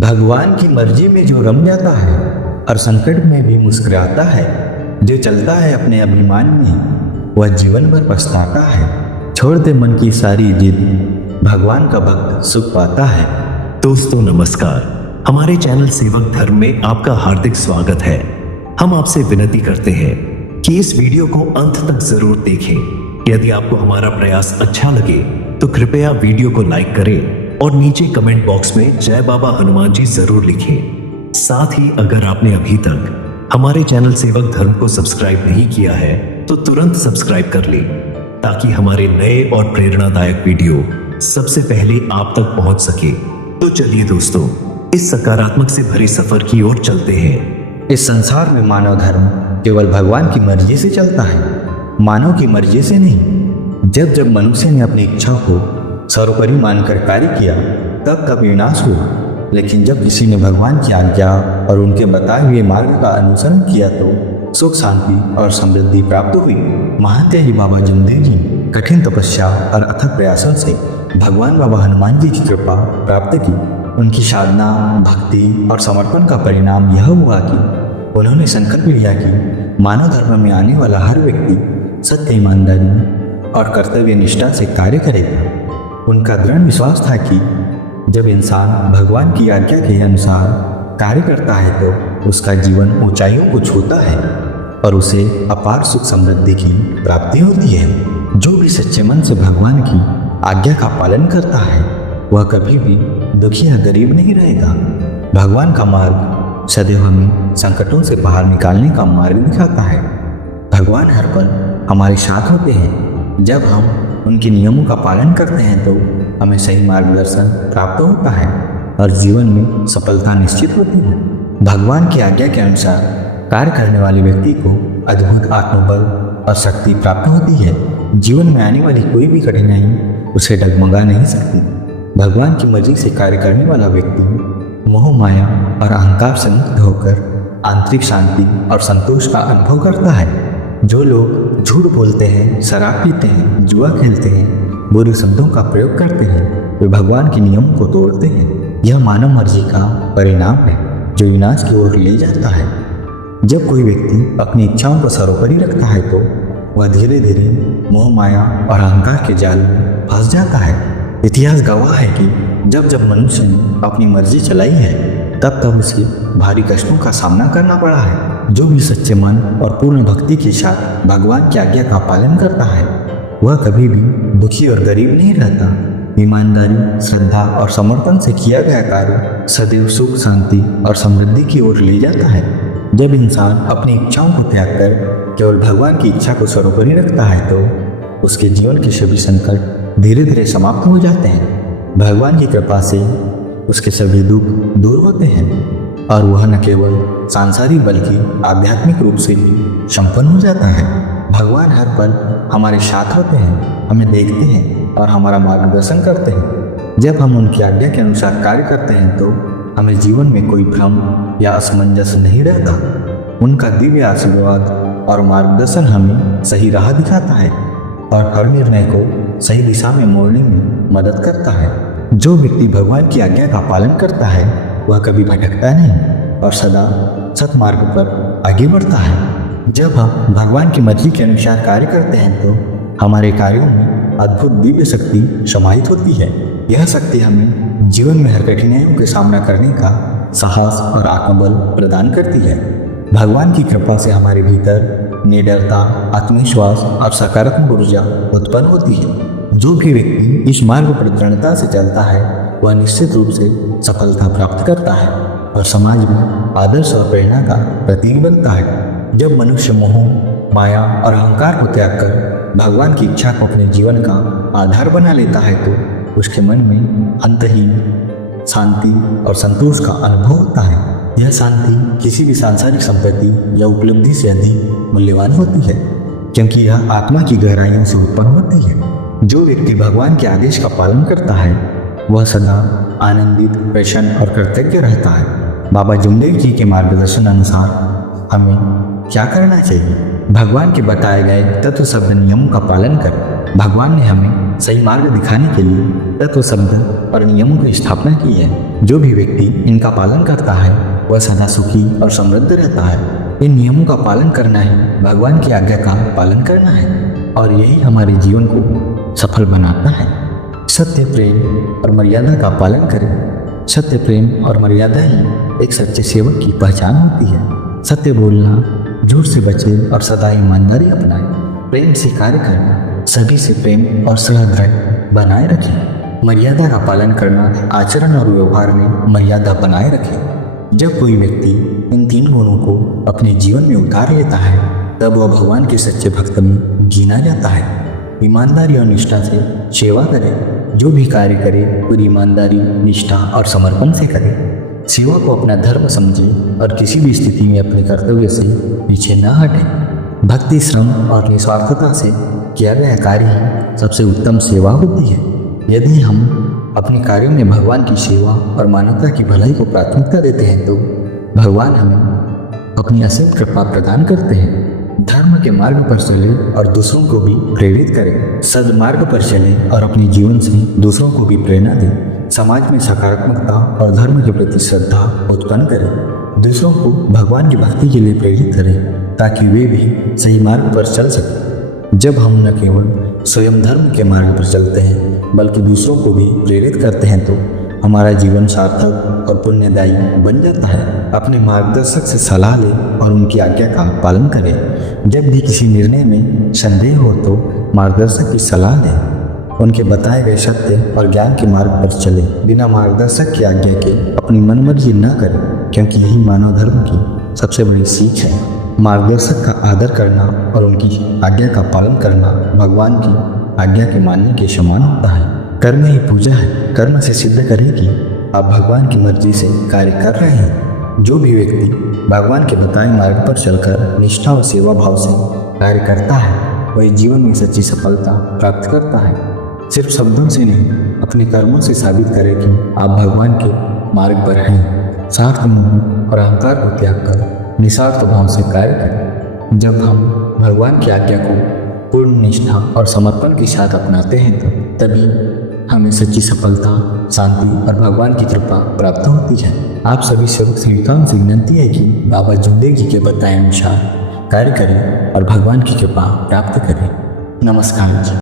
भगवान की मर्जी में जो रम जाता है और संकट में भी मुस्कुराता है, जो चलता है अपने अभिमान में वह जीवन भर पछताता है। छोड़ दे मन की सारी जिद, भगवान का भक्त सुख पाता है। दोस्तों नमस्कार, हमारे चैनल सेवक धर्म में आपका हार्दिक स्वागत है। हम आपसे विनती करते हैं कि इस वीडियो को अंत तक जरूर देखें। यदि आपको हमारा प्रयास अच्छा लगे तो कृपया वीडियो को लाइक करें और नीचे कमेंट बॉक्स में जय बाबा हनुमान जी जरूर लिखें। साथ ही अगर आपने अभी तक हमारे चैनल सेवक धर्म को सब्सक्राइब नहीं किया है तो तुरंत सब्सक्राइब कर लें, ताकि हमारे नए और प्रेरणादायक वीडियो सबसे पहले आप तक पहुंच सके। तो चलिए दोस्तों, इस सकारात्मक से भरे सफर की ओर चलते हैं। इस संसार में मानव धर्म केवल भगवान की मर्जी से चलता है, मानव की मर्जी से नहीं। जब जब मनुष्य ने अपनी इच्छा को सर्वोपरि मानकर कार्य किया तब तब विनाश हुआ, लेकिन जब किसी ने भगवान की आज्ञा और उनके बताए हुए मार्ग का अनुसरण किया तो सुख, शांति और समृद्धि प्राप्त हुई। महात्यागी बाबा जमदेव जी कठिन तपस्या और अथक प्रयासों से भगवान बाबा हनुमान जी की कृपा प्राप्त की। उनकी साधना, भक्ति और समर्पण का परिणाम यह हुआ कि उन्होंने संकल्प लिया कि मानव धर्म में आने वाला हर व्यक्ति सत्य, ईमानदारी और कर्तव्य निष्ठा से कार्य करेगा। उनका दृढ़ विश्वास था कि जब इंसान भगवान की आज्ञा के अनुसार कार्य करता है तो उसका जीवन ऊंचाइयों को छूता है और उसे अपार सुख समृद्धि की प्राप्ति होती है। जो भी सच्चे मन से भगवान की आज्ञा का पालन करता है वह कभी भी दुखी या गरीब नहीं रहेगा। भगवान का मार्ग सदैव हमें संकटों से बाहर निकालने का मार्ग दिखाता है। भगवान हर पल हमारे साथ होते हैं। जब हम उनके नियमों का पालन करते हैं तो हमें सही मार्गदर्शन प्राप्त होता है और जीवन में सफलता निश्चित होती है। भगवान की आज्ञा के अनुसार कार्य करने वाले व्यक्ति को अद्भुत आत्मबल और शक्ति प्राप्त होती है। जीवन में आने वाली कोई भी कठिनाई उसे डगमगा नहीं सकती। भगवान की मर्जी से कार्य करने वाला व्यक्ति मोह, माया और अहंकार से मुक्त होकर आंतरिक शांति और संतोष का अनुभव करता है। जो लोग झूठ बोलते हैं, शराब पीते हैं, जुआ खेलते हैं, बुरे शब्दों का प्रयोग करते हैं, वे भगवान के नियमों को तोड़ते हैं। यह मानव मर्जी का परिणाम है जो विनाश की ओर ले जाता है। जब कोई व्यक्ति अपनी इच्छाओं को सर्वोपरि रखता है तो वह धीरे धीरे मोह, माया और अहंकार के जाल में फंस जाता है। इतिहास गवाह है कि जब जब मनुष्य ने अपनी मर्जी चलाई है तब तब उसे भारी कष्टों का सामना करना पड़ा है। जो भी सच्चे मन और पूर्ण भक्ति के साथ भगवान की आज्ञा का पालन करता है वह कभी भी दुखी और गरीब नहीं रहता। ईमानदारी, श्रद्धा और समर्पण से किया गया कार्य सदैव सुख, शांति और समृद्धि की ओर ले जाता है। जब इंसान अपनी इच्छाओं को त्याग कर केवल भगवान की इच्छा को सर्वोपरि रखता है तो उसके जीवन के सभी संकट धीरे धीरे समाप्त हो जाते हैं। भगवान की कृपा से उसके सभी दुख दूर होते हैं और वह न केवल सांसारिक बल्कि आध्यात्मिक रूप से भी संपन्न हो जाता है। भगवान हर पल हमारे साथ होते हैं, हमें देखते हैं और हमारा मार्गदर्शन करते हैं। जब हम उनकी आज्ञा के अनुसार कार्य करते हैं तो हमें जीवन में कोई भ्रम या असमंजस नहीं रहता। उनका दिव्य आशीर्वाद और मार्गदर्शन हमें सही राह दिखाता है और हर निर्णय को सही दिशा में मोड़ने में मदद करता है। जो व्यक्ति भगवान की आज्ञा का पालन करता है वह कभी भटकता नहीं और सदा सतमार्ग पर आगे बढ़ता है। जब हम भगवान की मर्जी के अनुसार कार्य करते हैं तो हमारे कार्यों में अद्भुत दिव्य शक्ति समाहित होती है। यह शक्ति हमें जीवन में हर कठिनाइयों का सामना करने का साहस और आत्मबल प्रदान करती है। भगवान की कृपा से हमारे भीतर निडरता, आत्मविश्वास और सकारात्मक ऊर्जा उत्पन्न होती है। जो भी व्यक्ति इस मार्ग पर दृढ़ता से चलता है वह निश्चित रूप से सफलता प्राप्त करता है और समाज में आदर्श और प्रेरणा का प्रतीक बनता है। जब मनुष्य मोह, माया और अहंकार को त्याग कर भगवान की इच्छा को अपने जीवन का आधार बना लेता है तो उसके मन में अंतहीन शांति और संतोष का अनुभव होता है। यह शांति किसी भी सांसारिक संपत्ति या उपलब्धि से अधिक मूल्यवान होती है, क्योंकि यह आत्मा की गहराइयों से उत्पन्न होती है। जो व्यक्ति भगवान के आदेश का पालन करता है वह सदा आनंदित, प्रसन्न और कृतज्ञ रहता है। बाबा जमदेव जी के मार्गदर्शन अनुसार हमें क्या करना चाहिए? भगवान के बताए गए तत्व शब्द नियमों का पालन कर भगवान ने हमें सही मार्ग दिखाने के लिए तत्व शब्द और नियमों की स्थापना की है। जो भी व्यक्ति इनका पालन करता है वह सदा सुखी और समृद्ध रहता है। इन नियमों का पालन करना ही भगवान की आज्ञा का पालन करना है और यही हमारे जीवन को सफल बनाता है। सत्य, प्रेम और मर्यादा का पालन करें। सत्य, प्रेम और मर्यादा ही एक सच्चे सेवक की पहचान होती है। सत्य बोलना, झूठ से बचे और सदा ईमानदारी अपनाएं। प्रेम से कार्य करना, सभी से प्रेम और सहृदय बनाए रखें। मर्यादा का पालन करना, आचरण और व्यवहार में मर्यादा बनाए रखें। जब कोई व्यक्ति इन 3 गुणों को अपने जीवन में उतार लेता है तब वह भगवान के सच्चे भक्त में गिना जाता है। ईमानदारी और निष्ठा से सेवा करें। जो भी कार्य करे पूरी ईमानदारी, निष्ठा और समर्पण से करे। सेवा को अपना धर्म समझे और किसी भी स्थिति में अपने कर्तव्य से पीछे न हटे। भक्ति, श्रम और निस्वार्थता से किया गया कार्य ही सबसे उत्तम सेवा होती है। यदि हम अपने कार्यों में भगवान की सेवा और मानवता की भलाई को प्राथमिकता देते हैं तो भगवान हमें अपनी असीम कृपा प्रदान करते हैं। धर्म के मार्ग पर चले और दूसरों को भी प्रेरित करें। सद्मार्ग पर चले और अपने जीवन से दूसरों को भी प्रेरणा दें। समाज में सकारात्मकता और धर्म के प्रति श्रद्धा उत्पन्न करें। दूसरों को भगवान की भक्ति के लिए प्रेरित करें ताकि वे भी सही मार्ग पर चल सकें। जब हम न केवल स्वयं धर्म के मार्ग पर चलते हैं बल्कि दूसरों को भी प्रेरित करते हैं तो हमारा जीवन सार्थक और पुण्यदायी बन जाता है। अपने मार्गदर्शक से सलाह लें और उनकी आज्ञा का पालन करें। जब भी किसी निर्णय में संदेह हो तो मार्गदर्शक की सलाह लें। उनके बताए गए सत्य और ज्ञान के मार्ग पर चले। बिना मार्गदर्शक की आज्ञा के अपनी मनमर्जी न करें क्योंकि यही मानव धर्म की सबसे बड़ी सीख है। मार्गदर्शक का आदर करना और उनकी आज्ञा का पालन करना भगवान की आज्ञा के मानने के समान होता है। कर्म ही पूजा है। कर्म से सिद्ध करें कि आप भगवान की मर्जी से कार्य कर रहे हैं। जो भी व्यक्ति भगवान के बताए मार्ग पर चलकर निष्ठा और सेवा भाव से कार्य करता है वह जीवन में सच्ची सफलता प्राप्त करता है। सिर्फ शब्दों से नहीं, अपने कर्मों से साबित करें कि आप भगवान के मार्ग पर हैं। स्वार्थ, मोह और अहंकार को त्याग कर निस्वार्थ भाव से कार्य करें। जब हम भगवान की आज्ञा को पूर्ण निष्ठा और समर्पण के साथ अपनाते हैं तभी हमें सच्ची सफलता, शांति और भगवान की कृपा प्राप्त होती है। आप सभी सेवक सेविकाओं से विनती है कि बाबा जुंदेव जी के बताए अनुसार कार्य करें और भगवान की कृपा प्राप्त करें। नमस्कार।